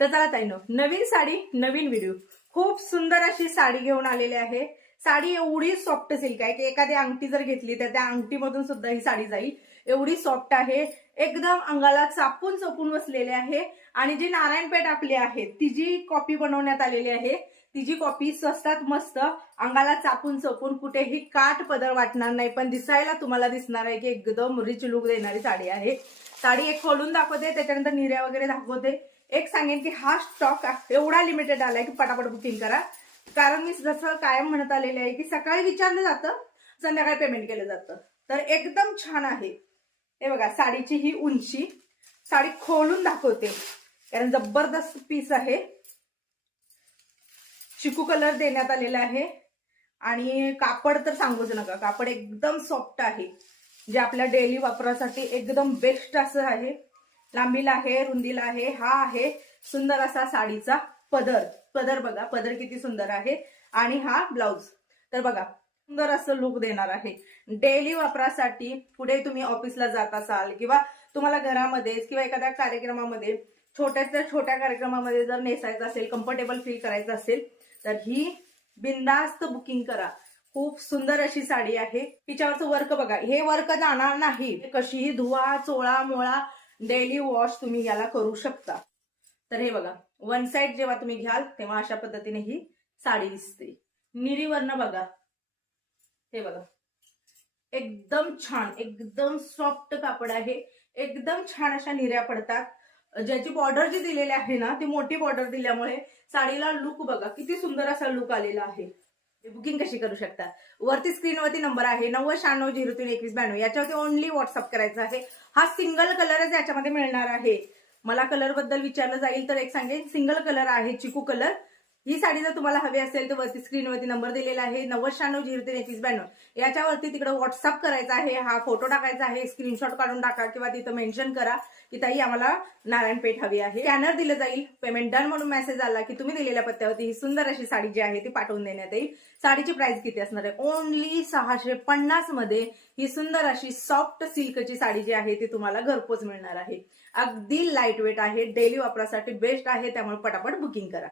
तर चला ताईनो, नवीन साडी नवीन व्हिडिओ, खूप सुंदर अशी साडी घेऊन आलेली आहे। साडी एवढी सॉफ्ट सिल्क आहे की एखादी अंगठी जर घेतली तर त्या अंगठीमधून सुद्धा ही साडी जाईल, एवढी सॉफ्ट आहे। एकदम अंगाला चापून चोपून बसलेली आहे। आणि जी नारायणपेठ आपली आहे तिची कॉपी बनवण्यात आलेली आहे, तिची कॉपी स्वस्तात मस्त अंगाला चापून चोपून कुठेही काठ पदर वाटणार नाही, पण दिसायला तुम्हाला दिसणार आहे की एकदम रिच लुक देणारी साडी आहे। साडी एक खोलून दाखवते, त्याच्यानंतर निर्या वगैरे दाखवते। एक सांगेन की हा स्टॉक एवढा लिमिटेड आलाय की पटापट बुकिंग करा, कारण मी जसं कायम म्हणत आलेले आहे की सकाळी विचारलं जातं, संध्याकाळी पेमेंट केलं जातं। तर एकदम छान आहे। हे बघा साडीची ही उंची, साडी खोलून दाखवते कारण जबरदस्त पीस आहे। चिकू कलर देण्यात आलेला आहे आणि कापड तर सांगूच नका, कापड एकदम सॉफ्ट आहे, जे आपल्या डेली वापरासाठी एकदम बेस्ट असं आहे। लांबीला आहे, रुंदीला आहे। हा आहे सुंदर असा साडीचा पदर, पदर बघा पदर किती सुंदर आहे। आणि हा ब्लाउज तर बघा सुंदर असं लुक देणार आहे डेली वापरासाठी। पुढे तुम्ही ऑफिसला जात असाल किंवा तुम्हाला घरामध्ये किंवा एखाद्या कार्यक्रमामध्ये छोट्याच्या छोट्या कार्यक्रमामध्ये जर नेसायचं असेल, कम्फर्टेबल फील करायचं असेल तर ही बिंदास्त बुकिंग करा। खूप सुंदर अशी साडी आहे। तिच्यावरचं वर्क बघा, हे वर्क जाणार नाही, कशीही धुवा चोळा मोळा डेली वॉश तुम्ही याला करू शकता। तर हे बघा वन साइड जेव्हा तुम्ही घ्याल तेव्हा अशा पद्धतीने ही साडी दिसते। निरीवरनं बघा, हे बघा एकदम छान, एकदम सॉफ्ट कापड आहे, एकदम छान अशा निर्या पडतात। ज्याची बॉर्डर जी दिलेली आहे ना ती मोठी बॉर्डर दिल्यामुळे साडीला लुक बघा किती सुंदर असा लुक आलेला आहे। बुकिंग कशी करू शकता, वरती स्क्रीनवरती नंबर आहे 9096032192, याच्यावरती ओनली व्हॉट्सअप करायचं आहे। हा सिंगल कलरच याच्यामध्ये मिळणार आहे। मला कलर बद्दल विचारलं जाईल तर एक सांगेन, सिंगल कलर आहे चिकू कलर। ही साडी जर तुम्हाला हवी असेल तर वरती स्क्रीनवरती नंबर दिलेला आहे 9096032192, याच्यावरती तिकडे व्हॉट्सअप करायचा आहे, हा फोटो टाकायचा आहे, स्क्रीनशॉट काढून टाका किंवा तिथं मेन्शन करा की ताई आम्हाला नारायणपेठ हवी आहे। स्कॅनर दिलं जाईल, पेमेंट डन म्हणून मेसेज आला की तुम्ही दिलेल्या पत्त्यावरती ही सुंदर अशी साडी जी आहे ती पाठवून देण्यात येईल। साडीची प्राइस किती असणार आहे, ओनली 650 मध्ये ही सुंदर अशी सॉफ्ट सिल्कची साडी जी आहे ती तुम्हाला घरपोच मिळणार आहे। अगदी लाईट वेट आहे, डेली वापरासाठी बेस्ट आहे, त्यामुळे पटापट बुकिंग करा।